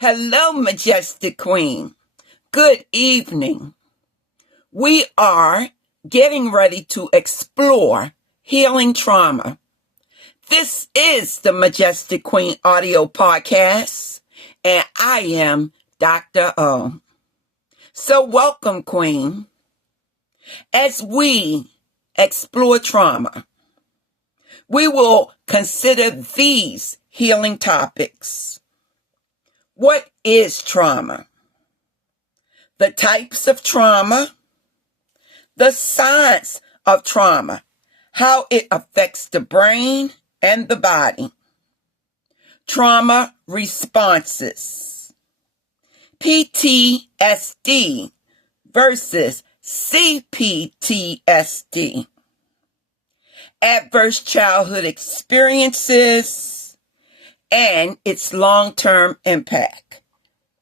Hello, Majestic Queen. Good evening. We are getting ready to explore healing trauma. This is the Majestic Queen audio podcast, and I am Dr. O. So welcome, Queen. As we explore trauma, we will consider these healing topics. What is trauma? The types of trauma, the science of trauma, how it affects the brain and the body, trauma responses, PTSD versus CPTSD, adverse childhood experiences, and its long-term impact.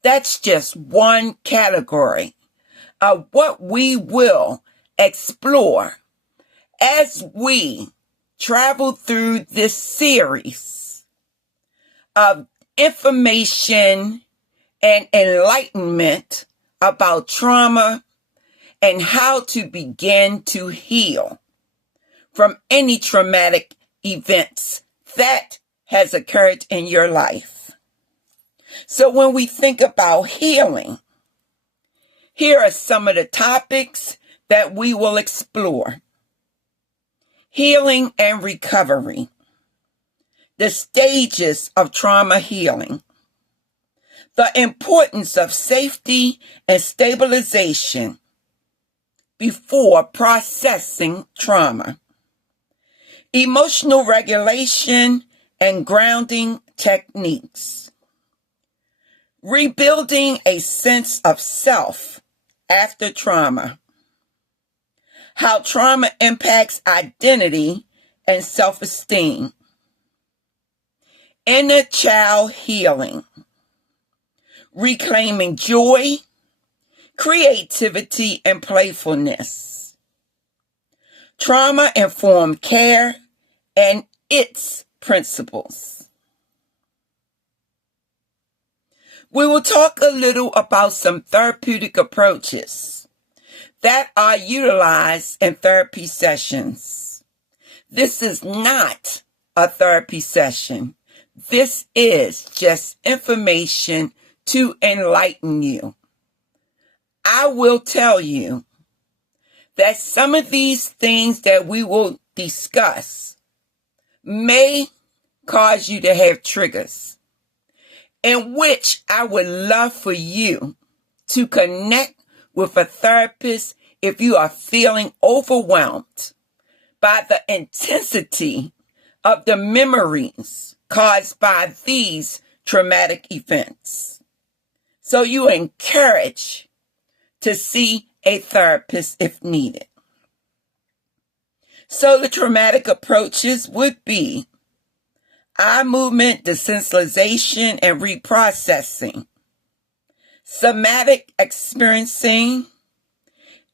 That's just one category of what we will explore as we travel through this series of information and enlightenment about trauma and how to begin to heal from any traumatic events that has occurred in your life. So when we think about healing, here are some of the topics that we will explore. Healing and recovery, the stages of trauma healing, the importance of safety and stabilization before processing trauma, emotional regulation and grounding techniques, rebuilding a sense of self after trauma, how trauma impacts identity and self-esteem, inner child healing, reclaiming joy, creativity, and playfulness, trauma-informed care and its principles. We will talk a little about some therapeutic approaches that are utilized in therapy sessions. This is not a therapy session. This is just information to enlighten you. I will tell you that some of these things that we will discuss may cause you to have triggers, in which I would love for you to connect with a therapist if you are feeling overwhelmed by the intensity of the memories caused by these traumatic events. So you are encouraged to see a therapist if needed. So the traumatic approaches would be eye movement desensitization and reprocessing, somatic experiencing,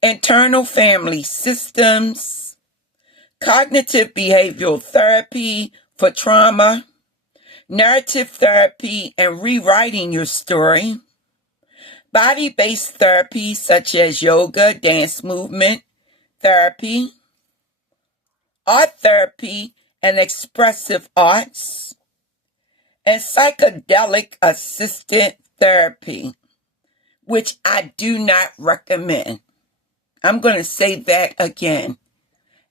internal family systems, cognitive behavioral therapy for trauma, narrative therapy and rewriting your story, body-based therapy such as yoga, dance movement therapy, art therapy and expressive arts, and psychedelic assisted therapy, which I do not recommend. I'm going to say that again.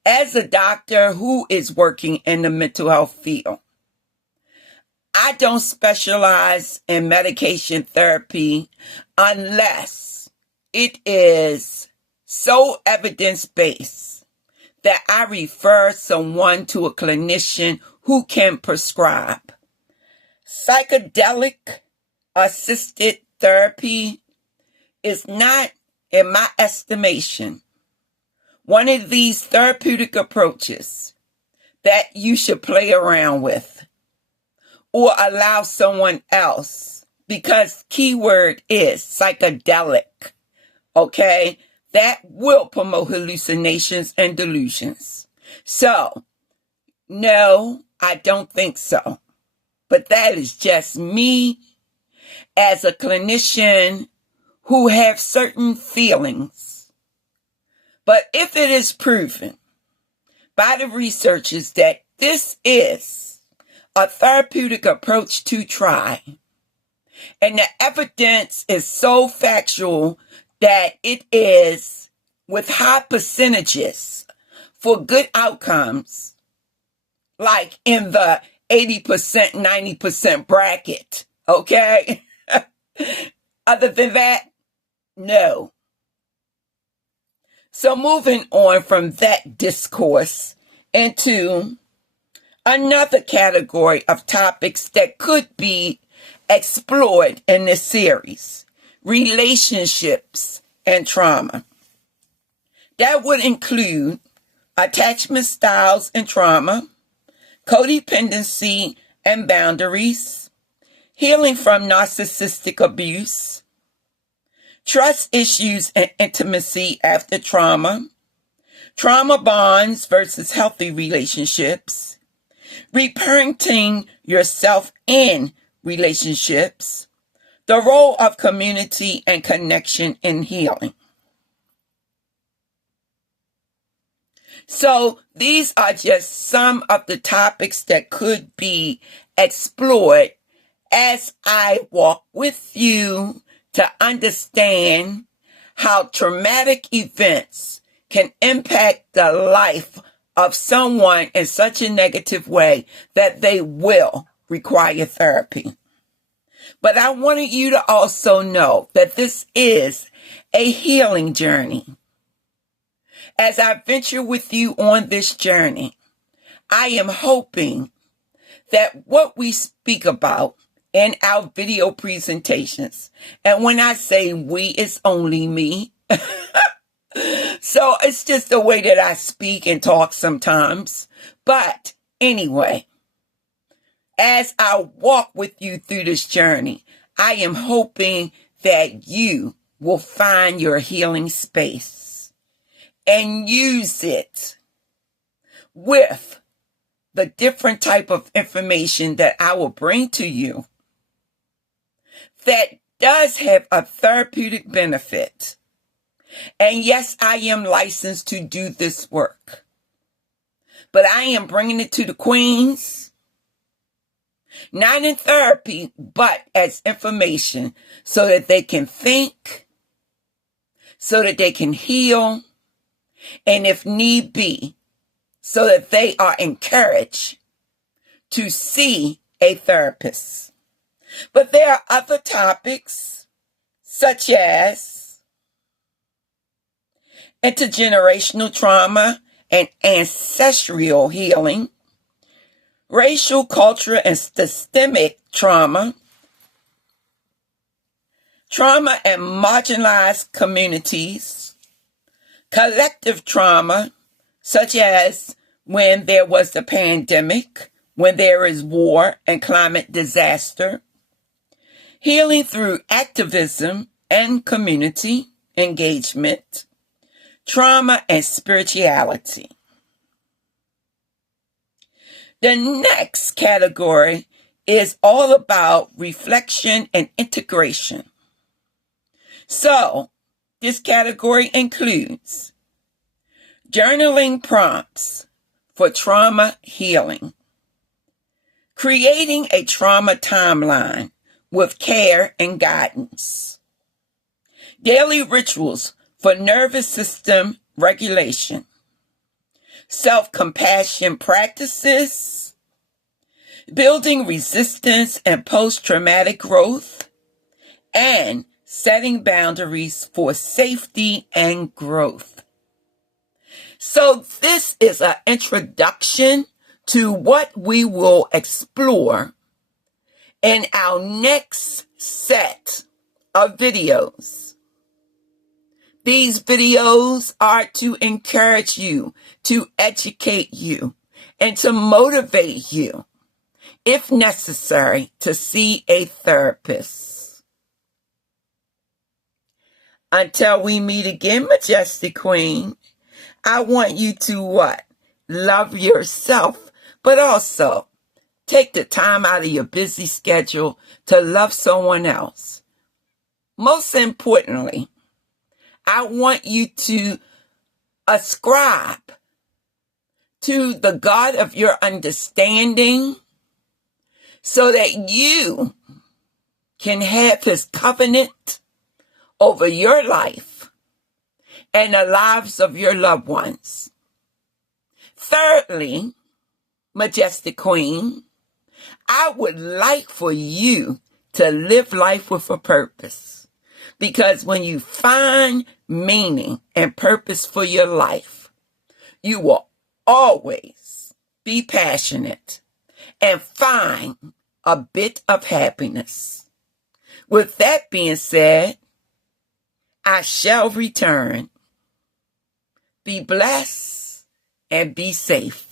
As a doctor who is working in the mental health field, I don't specialize in medication therapy unless it is so evidence-based that I refer someone to a clinician who can prescribe. Psychedelic assisted therapy is not, in my estimation, one of these therapeutic approaches that you should play around with or allow someone else, because keyword is psychedelic, okay? That will promote hallucinations and delusions. So, no, I don't think so. But that is just me as a clinician who have certain feelings. But if it is proven by the researchers that this is a therapeutic approach to try, and the evidence is so factual that it is with high percentages for good outcomes, like in the 80%, 90% bracket, okay? Other than that, no. So moving on from that discourse into another category of topics that could be explored in this series, relationships and trauma. That would include attachment styles and trauma, codependency and boundaries, healing from narcissistic abuse, trust issues and intimacy after trauma, trauma bonds versus healthy relationships, reparenting yourself in relationships, the role of community and connection in healing. So these are just some of the topics that could be explored as I walk with you to understand how traumatic events can impact the life of someone in such a negative way that they will require therapy. But I wanted you to also know that this is a healing journey. As I venture with you on this journey, I am hoping that what we speak about in our video presentations, and when I say we, it's only me. So it's just the way that I speak and talk sometimes. But anyway, as I walk with you through this journey, I am hoping that you will find your healing space and use it with the different type of information that I will bring to you that does have a therapeutic benefit. And yes, I am licensed to do this work, but I am bringing it to the queens, not in therapy, but as information so that they can think, so that they can heal, and if need be, so that they are encouraged to see a therapist. But there are other topics, such as intergenerational trauma and ancestral healing, racial, cultural, and systemic trauma, trauma and marginalized communities, collective trauma, such as when there was the pandemic, when there is war and climate disaster, healing through activism and community engagement, trauma and spirituality. The next category is all about reflection and integration. So, this category includes journaling prompts for trauma healing, creating a trauma timeline with care and guidance, daily rituals for nervous system regulation, self-compassion practices, building resistance and post-traumatic growth, and setting boundaries for safety and growth. So this is an introduction to what we will explore in our next set of videos. These videos are to encourage you, to educate you, and to motivate you, if necessary, to see a therapist. Until we meet again, Majestic Queen, I want you to what? Love yourself, but also Take the time out of your busy schedule to love someone else. Most importantly, I want you to ascribe to the God of your understanding so that you can have his covenant over your life and the lives of your loved ones. Thirdly, Majestic Queen, I would like for you to live life with a purpose. Because when you find meaning and purpose for your life, you will always be passionate and find a bit of happiness. With that being said, I shall return. Be blessed and be safe.